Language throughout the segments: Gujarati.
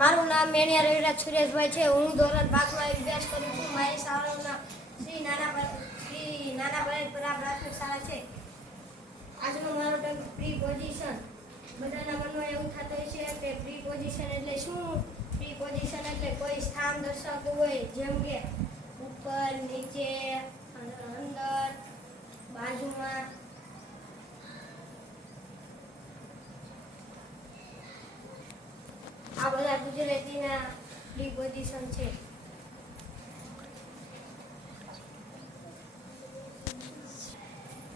મારું નામ મેણિયા રવિરાજ સુરેશભાઈ છે. હું ધોરણ 5 માં અભ્યાસ કરું છું. મારી શાળાનું નામ શ્રી નાનાભાઈ પરા પ્રાથમિક શાળા છે. આજનો મારો ટોપિક પ્રીપોઝિશન. બધાના મનમાં એવું થતું હોય છે કે પ્રીપોઝિશન એટલે શું? પ્રીપોઝિશન એટલે કોઈ સ્થાન દર્શાવતું હોય, જેમ કે ઉપર, નીચે, અંદર, બાજુમાં. આ બધા ગુજરાતીના પ્રીપોઝિશન છે.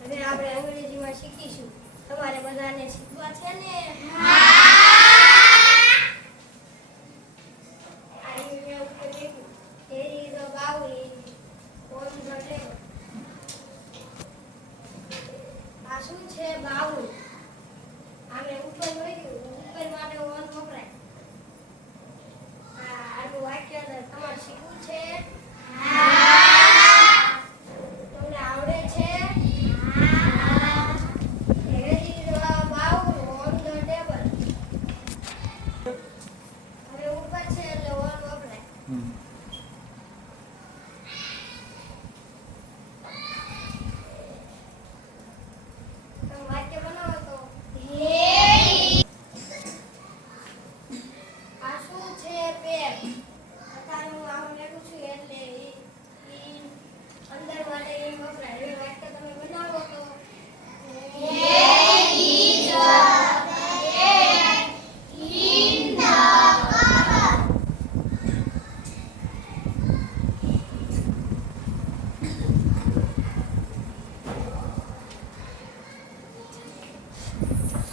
હવે આપણે અંગ્રેજીમાં શીખીશું. તમારે બધાને શીખવા છે ને? આ શું છે? બાઉલ. આને ઉપર મૂક્યું, ઉપર માટે ઓન વપરાય. આનું વાક્ય તમારે શીખવું છે? તમને આવડે છે? Here is a bowl on the table. હવે ઉપર છે એટલે ઓન વપરાય. તમે વાક્ય બનાવો તો આ શું છે? પેટ. અત્યારે હું આમ લખું છું એટલે ઈ અંદર માટે ઈ વપરાય. એ વાક્ય તમે બનાવો તો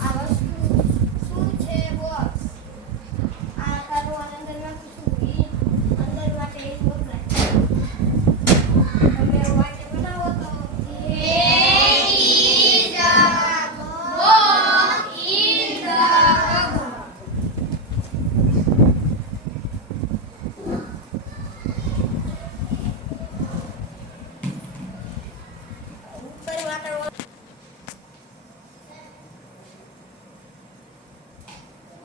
આ વસ્તુ શું છે? બોક્સ. આ તારું અંદર નાખું છું ઈ અંદર માટે ઈ વપરાય. તમે વાક્ય બનાવો તો ઉપર વાતાવરણ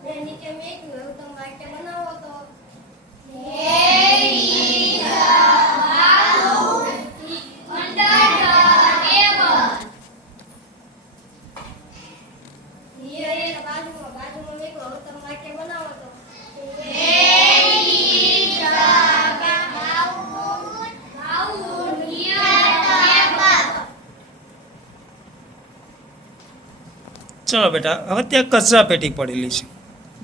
ને નીચે મેક્યું. એવું તમે વાક્ય બનાવો તો બાજુમાં મેક્યું. હવે તમે વાક્ય બનાવો તો ચલો બેટા, હવે ત્યાં કચરા પેટી પડેલી છે,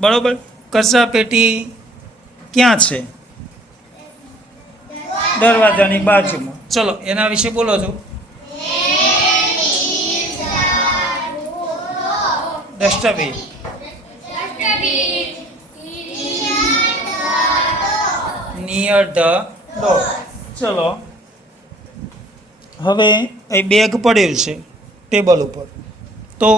બરાબર? કચરા પેટી ક્યાં છે? દરવાજાની બાજુમાં. ચલો એના વિશે બોલો છો. ડસ્ટબિન. Near the door. ચલો હવે અહીં બેગ પડેલું છે ટેબલ ઉપર, તો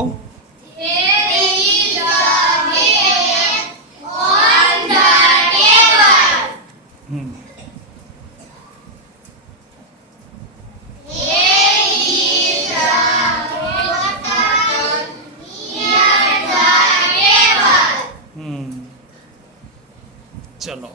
ચલો